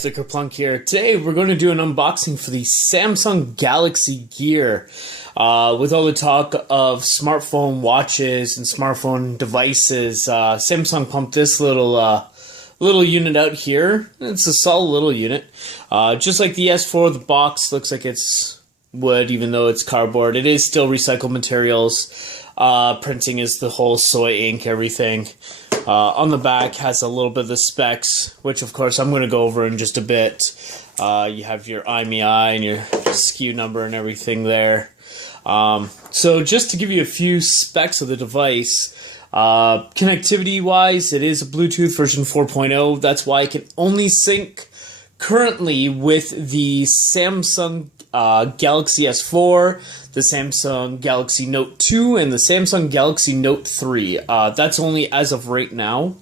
guys, the Kerplunq here. Today we're going to do an unboxing for the Samsung Galaxy Gear. With all the talk of smartphone watches and smartphone devices, Samsung pumped this little unit out here. It's a solid little unit. Just like the S4, the box looks like it's wood, even though it's cardboard. It is still recycled materials. Printing is the whole soy ink, everything. On the back has a little bit of the specs, which of course I'm going to go over in just a bit. You have your IMEI and your SKU number and everything there. So just to give you a few specs of the device, connectivity wise, it is a Bluetooth version 4.0. That's why I can only sync currently with the Samsung Galaxy S4, the Samsung Galaxy Note 2, and the Samsung Galaxy Note 3. That's only as of right now.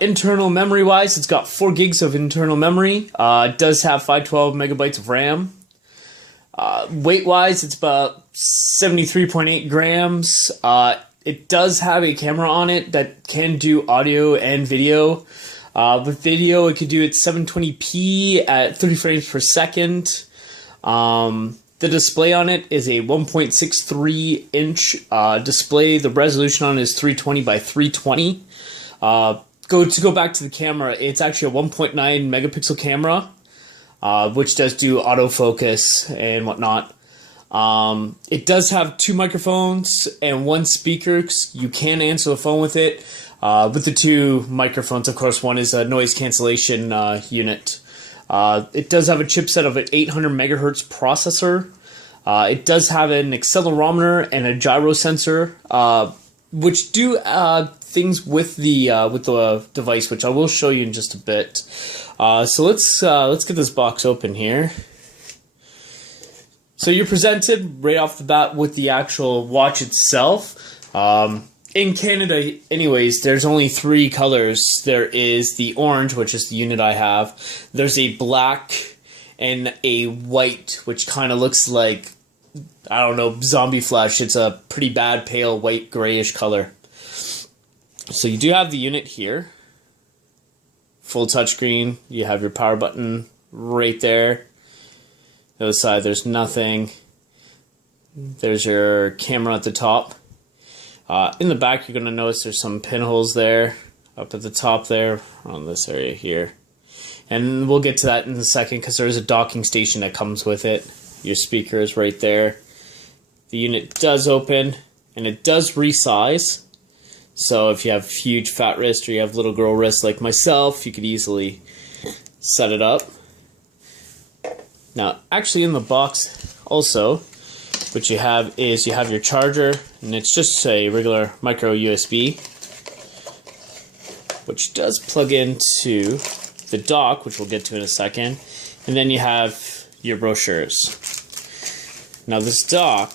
Internal memory wise, it's got 4 gigs of internal memory. It does have 512 megabytes of RAM. Weight wise, it's about 73.8 grams. It does have a camera on it that can do audio and video. With video, it could do it 720p at 30 frames per second. The display on it is a 1.63 inch display. The resolution on it is 320 by 320. Go back to the camera, it's actually a 1.9 megapixel camera, which does do autofocus and whatnot. It does have 2 microphones and 1 speaker. You can answer the phone with it. With the 2 microphones, of course, one is a noise cancellation unit. It does have a chipset of an 800 megahertz processor. It does have an accelerometer and a gyro sensor, which do things with the device, which I will show you in just a bit. So let's get this box open here. So you're presented right off the bat with the actual watch itself. In Canada, anyways, there's only 3 colors. There is the orange, which is the unit I have. There's a black and a white, which kind of looks like, I don't know, zombie flesh. It's a pretty bad pale white grayish color. So you do have the unit here. Full touchscreen. You have your power button right there. The other side, there's nothing. There's your camera at the top. In the back, you're going to notice there's some pinholes there, up at the top there, on this area here. And we'll get to that in a second because there is a docking station that comes with it. Your speaker is right there. The unit does open, and it does resize. So if you have huge fat wrists or you have little girl wrists like myself, you could easily set it up. Now, actually in the box also, what you have is you have your charger, and it's just a regular micro USB, which does plug into the dock, which we'll get to in a second, and then you have your brochures. Now this dock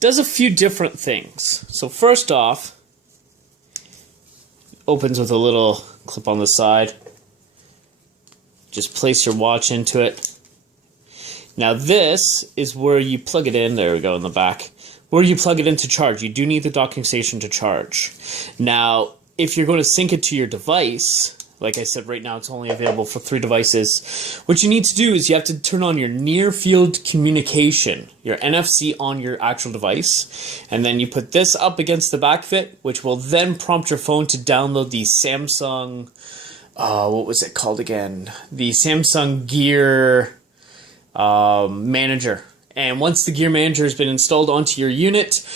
does a few different things. So first off, opens with a little clip on the side. Just place your watch into it. Now this is where you plug it in. There we go in the back. Where you plug it in to charge. You do need the docking station to charge. Now, if you're going to sync it to your device, like I said, right now it's only available for 3 devices. What you need to do is you have to turn on your near field communication, your NFC on your actual device, and then you put this up against the back of it, which will then prompt your phone to download the Samsung, what was it called again? The Samsung Gear Manager. And once the Gear Manager has been installed onto your unit,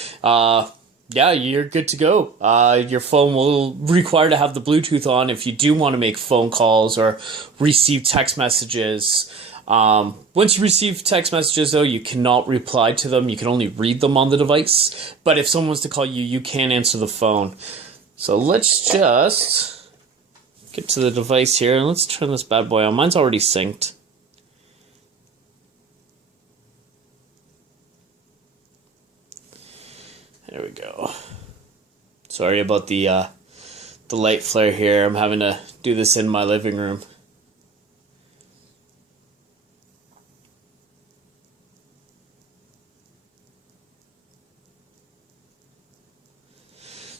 yeah, you're good to go. Your phone will require to have the Bluetooth on if you do want to make phone calls or receive text messages. Once you receive text messages, though, you cannot reply to them. You can only read them on the device. But if someone was to call you, you can answer the phone. So let's just get to the device here, and let's turn this bad boy on. Mine's already synced. There we go. Sorry about the light flare here. I'm having to do this in my living room.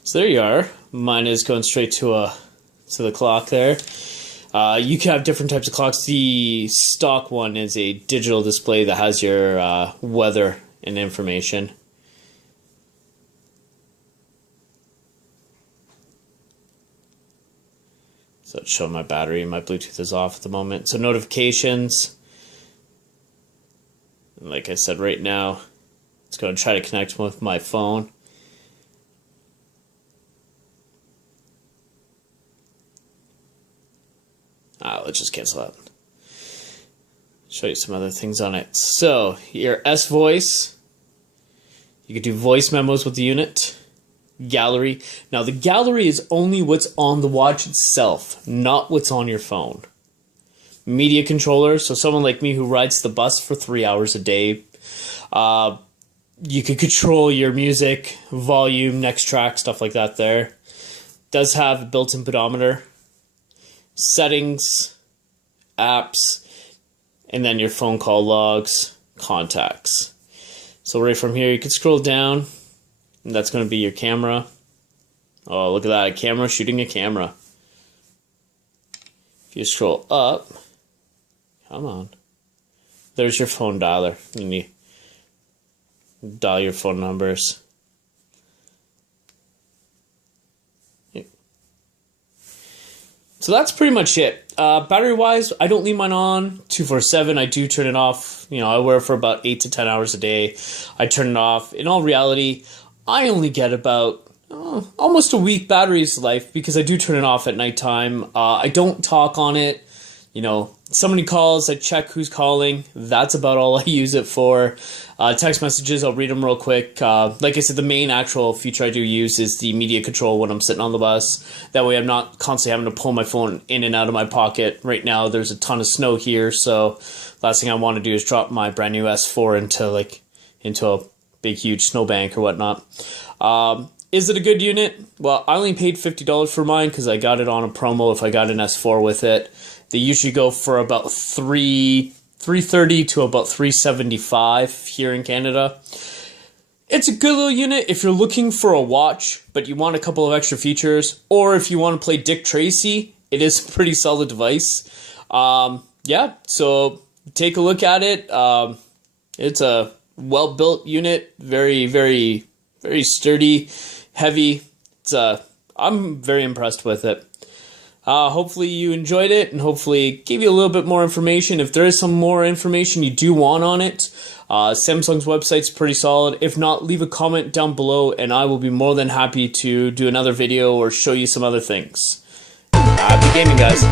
So there you are. Mine is going straight to a So the clock there. You can have different types of clocks. The stock one is a digital display that has your weather and information. So it's showing my battery. My Bluetooth is off at the moment. So notifications. And like I said, right now, it's going to try to connect with my phone. Let's just cancel that. Show you some other things on it. So your S voice. You can do voice memos with the unit. Gallery. Now the gallery is only what's on the watch itself, not what's on your phone. Media controller, so someone like me who rides the bus for 3 hours a day, you can control your music, volume, next track, stuff like that there. Does have a built-in pedometer, settings, apps, and then your phone call logs, contacts. So right from here you can scroll down. And that's going to be your camera. Oh, look at that. A camera shooting a camera. If you scroll up, come on. There's your phone dialer. You dial your phone numbers. So that's pretty much it. Battery-wise, I don't leave mine on 24/7. I do turn it off. You know, I wear it for about 8 to 10 hours a day. I turn it off. In all reality, I only get about almost a week battery's life because I do turn it off at nighttime. I don't talk on it. You know, somebody calls, I check who's calling. That's about all I use it for. Text messages, I'll read them real quick. Like I said, the main actual feature I do use is the media control when I'm sitting on the bus. That way I'm not constantly having to pull my phone in and out of my pocket. Right now there's a ton of snow here, so last thing I want to do is drop my brand new S4 into a big huge snowbank or whatnot. Is it a good unit? Well, I only paid $50 for mine because I got it on a promo if I got an S4 with it. They usually go for about $330 to about $375 here in Canada. It's a good little unit if you're looking for a watch, but you want a couple of extra features, or if you want to play Dick Tracy, it is a pretty solid device. Yeah, so take a look at it. It's a well-built unit, very, very, very sturdy, heavy. I'm very impressed with it. Hopefully you enjoyed it, and hopefully it gave you a little bit more information. If there is some more information you do want on it, Samsung's website's pretty solid. If not, leave a comment down below, and I will be more than happy to do another video or show you some other things. Happy gaming, guys.